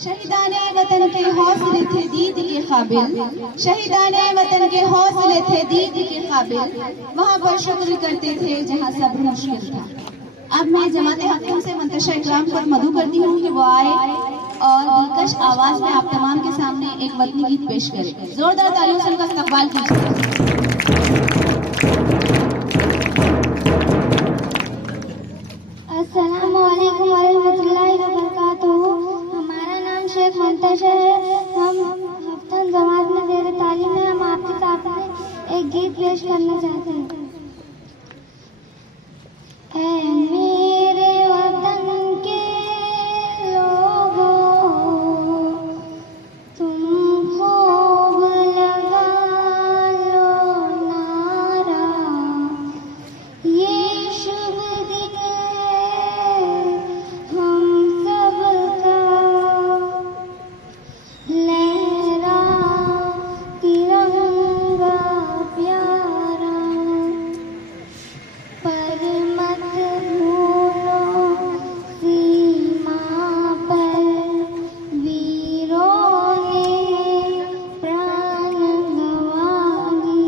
शहीदाने वतन के हौसले थे दीद के काबिल, शहीदाने वतन के हौसले थे दीद के काबिल, वहाँ पर शुक्र करते थे जहाँ सब्र मुश्किल था। अब मैं जमात हकीम से मुंतशा इकराम को मदू करती हूँ कि वो आए और दिलकश आवाज में आप तमाम के सामने एक वतनी गीत पेश करें। जोरदार तालियों से उनका इस्तकबाल कीजिए। अस्सलामु अलैकुम वरहमतुल्लाहि वबरकातुहू। हमारा नाम शेख मुंतशा है। हम हफ्तन जमात में ज़ेर तालीम है। हम आपके सामने एक गीत पेश करना चाहते हैं। ऐ मेरे वतन के लोगों, तुम खूब लगा लो नारा, ये शुभ दिन हम सबका, लहरा तिरंगा प्यारा, पर मत भूलो सीमा पर वीरों ने प्राण गंवा दी,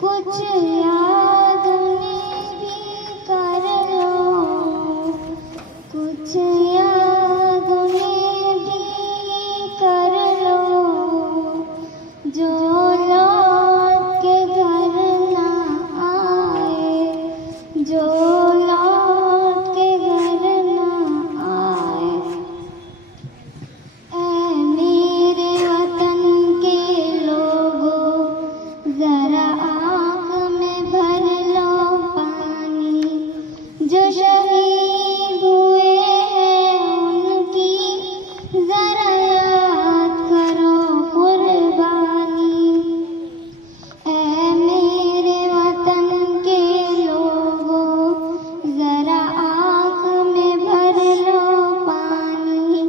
कुछ याद उन्हें भी कर लो, कुछ याद उन्हें भी कर लो, जो लौट के घर ना आए, जो लौट के घर ना आए। ऐ मेरे वतन के लोगों, जरा आँख में भर लो पानी, जो शहीद हुए हैं उनकी जरा याद करो कुर्बानी। ऐ मेरे वतन के लोगों, जरा आँख में भर लो पानी,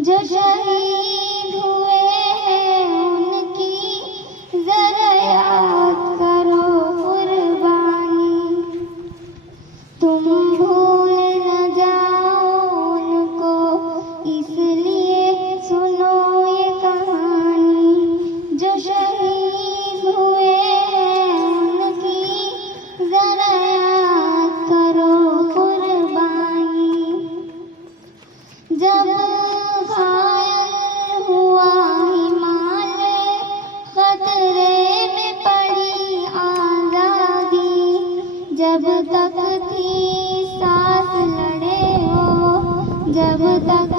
जो शहीद हुए हैं उनकी जरा याद करो कुर्बानी। तुम भूल न जाओ उनको, इसलिए सुनो ये कहानी, जो शहीद हुए हैं उनकी जरा याद करो कुर्बानी। जब घायल हुआ हिमालय, खतरे में पड़ी आजादी, जब तक थी सांस लड़े हो, जब तक